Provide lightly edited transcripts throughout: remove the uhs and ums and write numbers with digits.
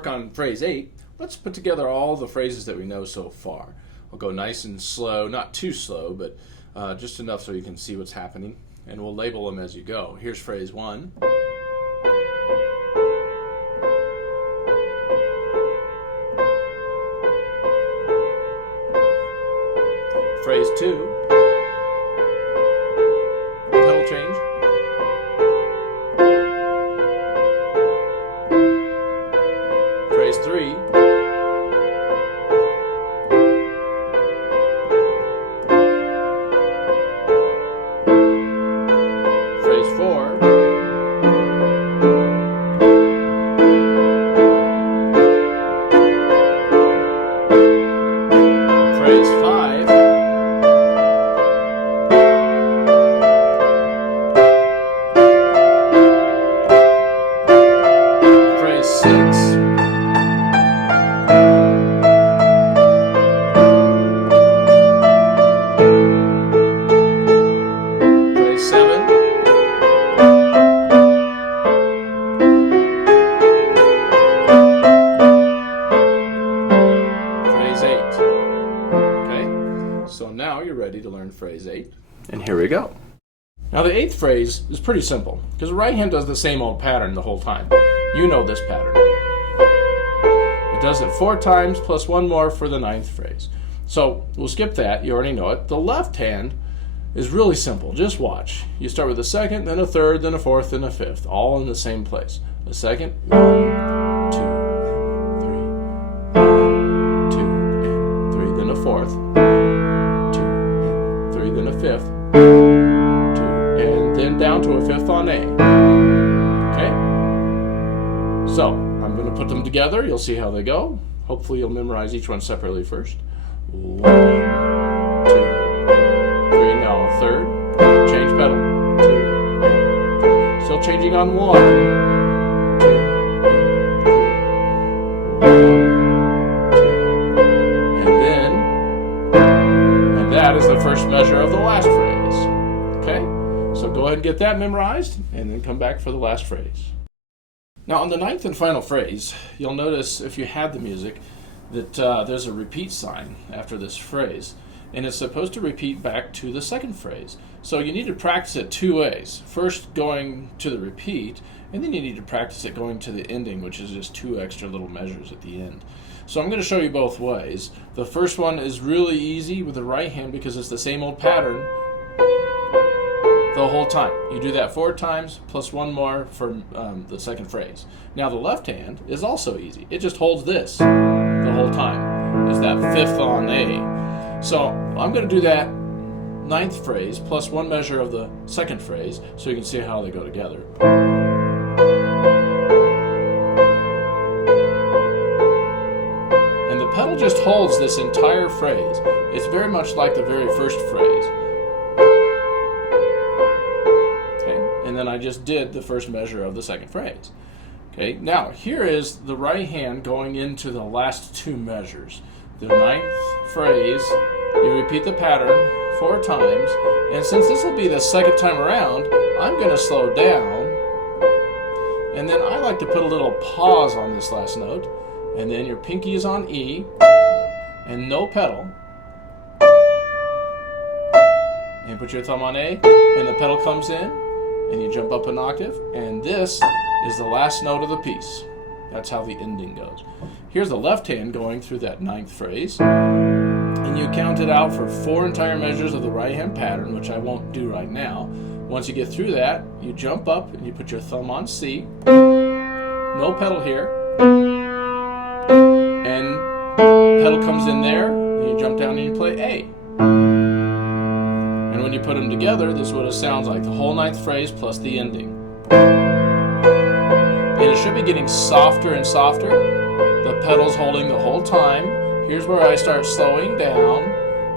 work on phrase 8, let's put together all the phrases that we know so far. We'll go nice and slow, not too slow, but just enough so you can see what's happening, and we'll label them as you go. Here's phrase 1. Phrase 2. Pedal change. Phrase 3. Phrase 4. Phrase 5. Phrase 6. Phrase 7. Phrase 8. Okay, so now you're ready to learn phrase 8. And here we go. Now the 8th phrase is pretty simple, because the right hand does the same old pattern the whole time. You know this pattern. It does it 4 times plus 1 more for the 9th phrase. So we'll skip that, you already know it. The left hand is really simple, just watch. You start with a second, then a third, then a fourth, then a fifth, all in the same place. A second, 1, 2, and 3, 1, 2, and 3, then a fourth, 2, and 3, then a fifth, 2, and then down to a fifth on A. Okay? So, I'm going to put them together. You'll see how they go. Hopefully you'll memorize each one separately first. 1, 2, 3, now a third. Change pedal. 2, and 3. Still changing on 1, 2, and 3. 1, 2, and then, and that is the first measure of the last phrase. Okay? So go ahead and get that memorized, and then come back for the last phrase. Now on the 9th and final phrase, you'll notice, if you had the music, that there's a repeat sign after this phrase, and it's supposed to repeat back to the 2nd phrase. So you need to practice it 2 ways. First going to the repeat, and then you need to practice it going to the ending, which is just 2 extra little measures at the end. So I'm going to show you both ways. The first one is really easy with the right hand because it's the same old pattern the whole time. You do that 4 times plus 1 more for the 2nd phrase. Now the left hand is also easy. It just holds this the whole time. It's that 5th on A. So I'm going to do that 9th phrase plus 1 measure of the 2nd phrase so you can see how they go together. And the pedal just holds this entire phrase. It's very much like the very first phrase. Okay, and then I just did the first measure of the 2nd phrase. Okay, now here is the right hand going into the last 2 measures. The 9th phrase, you repeat the pattern 4 times, and since this will be the 2nd time around, I'm going to slow down, and then I like to put a little pause on this last note, and then your pinky is on E, and no pedal, and put your thumb on A, and the pedal comes in, and you jump up an octave, and this is the last note of the piece. That's how the ending goes. Here's the left hand going through that 9th phrase, and you count it out for 4 entire measures of the right hand pattern, which I won't do right now. Once you get through that, you jump up and you put your thumb on C, no pedal here, and pedal comes in there, and you jump down and you play A. And when you put them together, this is what it sounds like, the whole 9th phrase plus the ending. And it should be getting softer and softer. The pedal's holding the whole time. Here's where I start slowing down.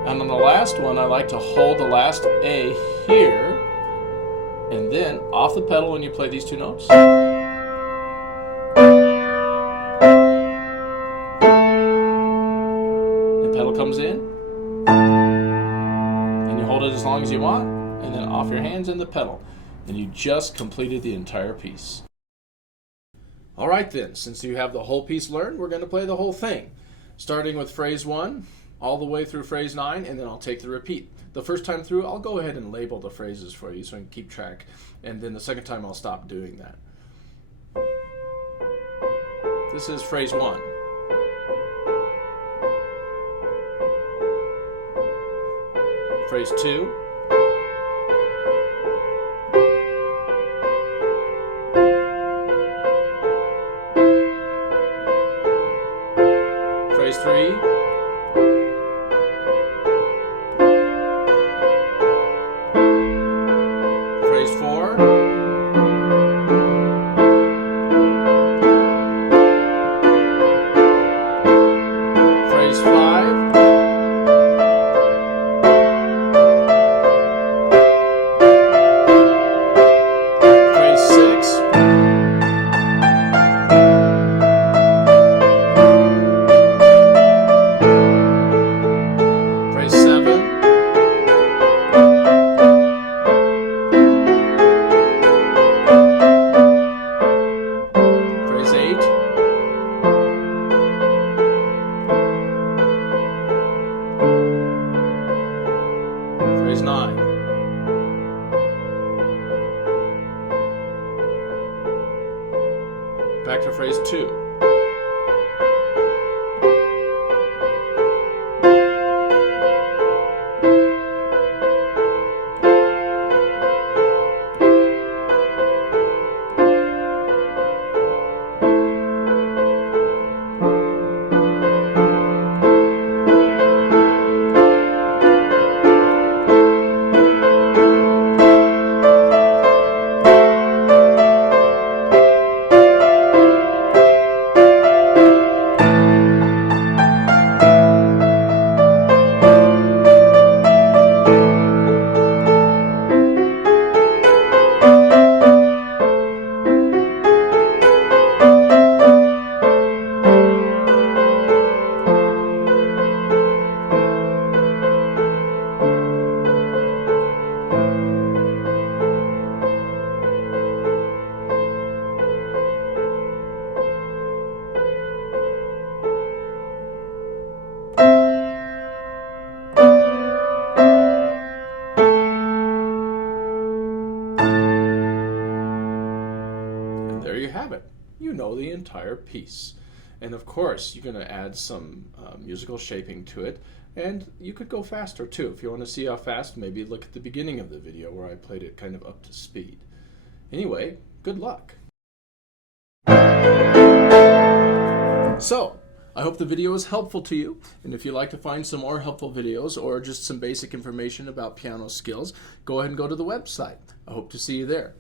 And on the last one, I like to hold the last A here. And then off the pedal when you play these 2 notes. The pedal comes in. And you hold it as long as you want. And then off your hands and the pedal. And you just completed the entire piece. All right then, since you have the whole piece learned, we're going to play the whole thing, starting with phrase 1 all the way through phrase 9, and then I'll take the repeat. The first time through, I'll go ahead and label the phrases for you so I can keep track, and then the second time I'll stop doing that. This is phrase 1. Phrase 2. Phrase 3. Phrase 4. Phrase 5. Phrase 6. Phrase 7. Phrase 8. Phrase 9. Back to phrase 2. There you have it. You know the entire piece. And of course, you're going to add some musical shaping to it. And you could go faster too. If you want to see how fast, maybe look at the beginning of the video where I played it kind of up to speed. Anyway, good luck. So, I hope the video was helpful to you. And if you'd like to find some more helpful videos or just some basic information about piano skills, go ahead and go to the website. I hope to see you there.